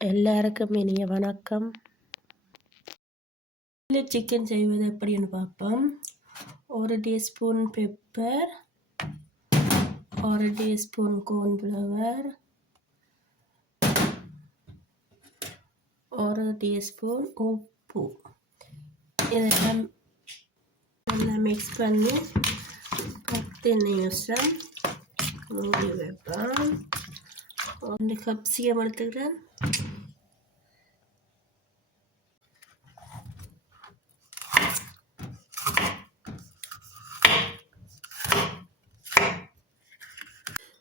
எல்லாருக்கும் இனிய வணக்கம். சில்லி சிக்கன் செய்வது எப்படின்னு பார்ப்போம். 1 teaspoon pepper, 1 teaspoon cornflour, 1 teaspoon உப்பு, இதெல்லாம் நல்லா மிக்ஸ் பண்ணி 10 நிமிஷம் மூடி வைப்போம். 1 கப் சீரம் எடுத்துக்கிறேன்.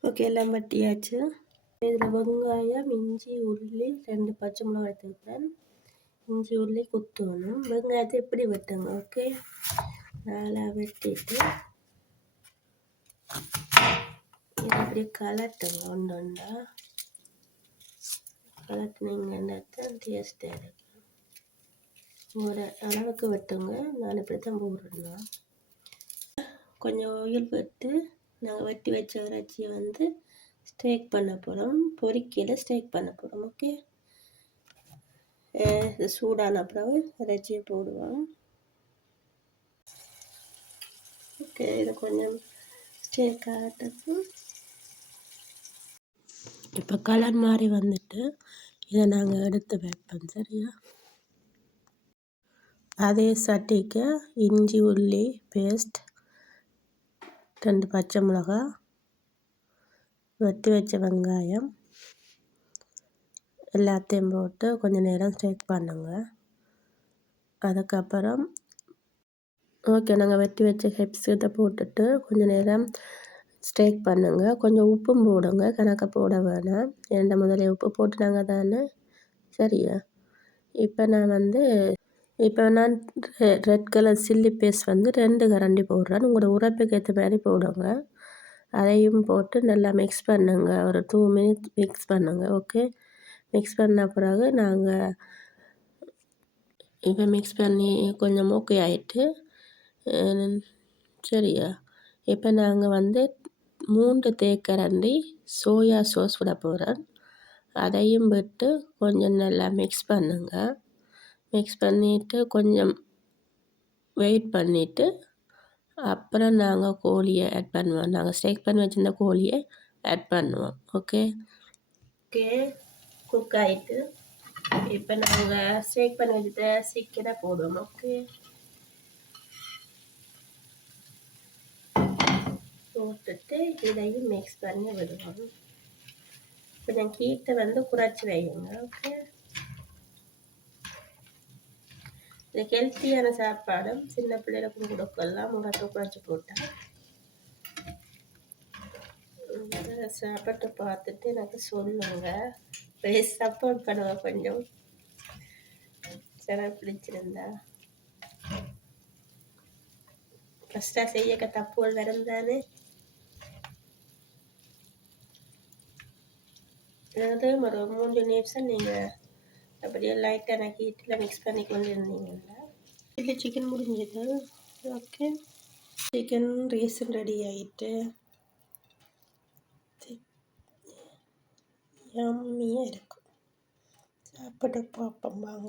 ஓகே, எல்லாம் வட்டியாச்சு. இதில் வெங்காயம், இஞ்சி, உள்ளி, 2 பச்சை மிளகாய் எடுத்துக்கிறேன். இஞ்சி உள்ளி குத்தணும். வெங்காயத்தை எப்படி வெட்டுங்க. ஓகே, நல்லா வெட்டிட்டு இதை அப்படியே கலட்டுங்க. ஒன்றா கலட்டுனீங்கன்னா தான் டேஸ்ட்டாக இருக்கும். ஒரு அளவுக்கு வெட்டுங்க. நான் இப்படி தான் போடுறேன். கொஞ்சம் ஆயில் விட்டு நாங்கள் வெட்டி வச்ச இறைச்சியை ஸ்டேக் பண்ண போகிறோம். பொரிக்கையில் ஸ்டேக் பண்ண போகிறோம். ஓகே, இது சூடான அப்புறம் இறைச்சியை போடுவோம். ஓகே, இதை கொஞ்சம் ஸ்டேக் ஆகிறதுக்கு இப்போ கலர் மாதிரி வந்துட்டு இதை நாங்கள் எடுத்து வைப்போம். சரியா, அதே சட்டிக்கு இஞ்சி உள்ளி பேஸ்ட், 2 பச்சை மிளகாய், வெட்டி வச்ச வெங்காயம் எல்லாத்தையும் போட்டு கொஞ்சம் நேரம் ஸ்டேக் பண்ணுங்க. அதுக்கப்புறம் ஓகே, நாங்கள் வெட்டி வச்ச ஹெப்ஸித்தை போட்டுட்டு கொஞ்சம் நேரம் ஸ்டேக் பண்ணுங்க. கொஞ்சம் உப்பும் போடுங்க, கணக்க போட வேணாம். 2 முதலே உப்பு போட்டு நாங்கள் தானே. சரியா, இப்போ நான் ரெட் கலர் சில்லி பேஸ்ட் 2 கரண்டி போடுறேன். உங்களோட உரைப்புக்கு ஏற்ற மாதிரி போடுங்க. அதையும் போட்டு நல்லா மிக்ஸ் பண்ணுங்க. ஒரு 2 மினிட்ஸ் மிக்ஸ் பண்ணுங்க. ஓகே, மிக்ஸ் பண்ண பிறகு நாங்கள் இப்போ மிக்ஸ் பண்ணி கொஞ்சம் ஓகே ஆகிட்டு. சரியா, இப்போ நாங்கள் 3 தேக்கரண்டி சோயா சாஸ் விட போகிறேன். அதையும் விட்டு கொஞ்சம் நல்லா மிக்ஸ் பண்ணுங்க. மிக்ஸ் பண்ணிவிட்டு கொஞ்சம் வெயிட் பண்ணிவிட்டு அப்புறம் நாங்கள் கோழியை ஆட் பண்ணுவோம். நாங்கள் ஸ்டேக் பண்ணி வச்சுருந்த கோழியை ஆட் பண்ணுவோம். ஓகே ஓகே, குக் ஆகிட்டு இப்போ நாங்கள் ஸ்டேக் பண்ணி வச்சுட்டு சிக்கனை போடுவோம். ஓகே, போட்டுட்டு இதையும் மிக்ஸ் பண்ணி விடுவோம். கொஞ்சம் ஹீட்டை குறைச்சி வைங்க. ஓகே, இது ஹெல்த்தியான சாப்பாடும் சின்ன பிள்ளைகளுக்கும் கொடுக்கலாம். முகத்தை குறைச்சி போட்டால் சாப்பிட்டு பார்த்துட்டு எனக்கு சொல்லுங்க. சப்போர்ட் பண்ணுங்க. கொஞ்சம் சில பிடிச்சிருந்தா ஃபஸ்ட்டாக செய்யக்க தப்புகள் வருந்தானே. அதாவது ஒரு 3 நிமிஷம் நீங்கள் அப்படியே லைட்டான ஹீட்டில் மிக்ஸ் பண்ணி கொண்டு இருந்தீங்கன்னா இது சிக்கன் முடிஞ்சது. ஓகே, சிக்கன் ரீசன் ரெடி ஆகிட்டு யம்மியாக இருக்கும். சாப்பிட்டு பார்ப்போம் வாங்க.